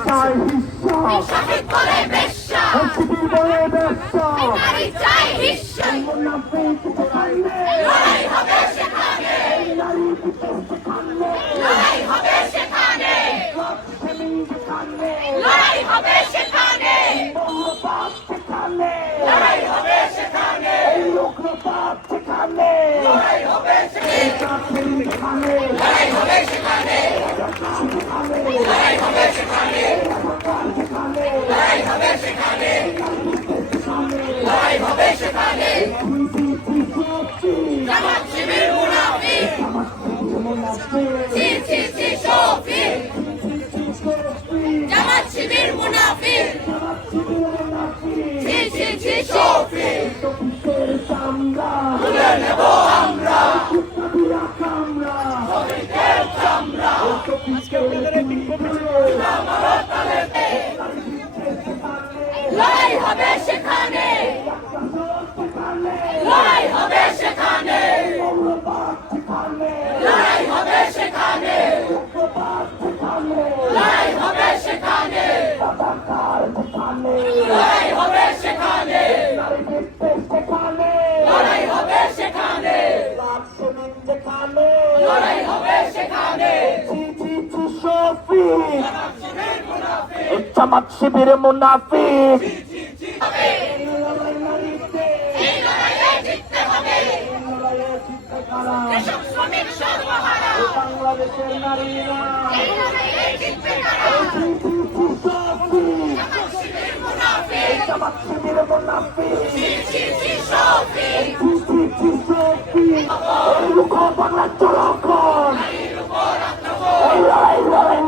চাই হিস্সা শহীদ বলে বেশ্যা শিবির বলে বেশ্যা নারী চাই হিস্সা মুনাফিক যেখানে লড়াই হবে সেখানে নারী যেখানে লড়াই হবে সেখানে লক্ষ্মী যেখানে লড়াই হবে সেখানে মৌলবাদ যেখানে লড়াই হবে সেখানে উগ্রবাদ যেখানে লড়াই হবে কাফির যেখানে লড়াই হবে সেখানে লড়াই হবে সেখানে যেখানে লড়াই হবে সেখানে লড়াই হবে সেখানে জামাত শিবির মুনাফিক ছি ছি ছি শফিক জামাত শিবির মুনাফিক ছি ছি ছি শফিক তুলে নেব আমরা শহীদের চামড়া লড়াই হবে সেখানে লড়াই হবে সেখানে লড়াই হবে সেখানে লড়াই হবে সেখানে লড়াই হবে সেখানে লড়াই হবে সেখানে লড়াই হবে সেখানে জামাত শিবির মুনাফিক এই লড়াইয়ে জিততে হবে কৃষক শ্রমিক সর্বহারা বাংলাদেশের নারীরা এই লড়াইয়ে জিতবে কারা জামাত শিবির মুনাফিক জামাত শিবির মুনাফিক ছি ছি ছি শফিক বাংলা জনগণ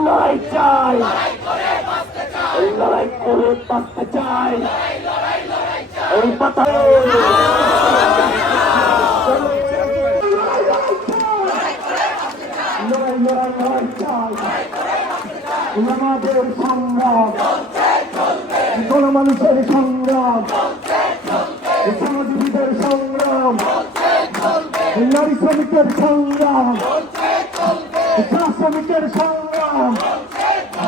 লড়াই চাই লড়াই করে বাঁচতে চাই এই কথা লড়াই চাই আমাদের সংগ্রাম গণমানুষের সংগ্রাম শ্রমজীবীদের সংগ্রাম নারী শ্রমিকের সংগ্রাম চা শ্রমিকের সংগ্রাম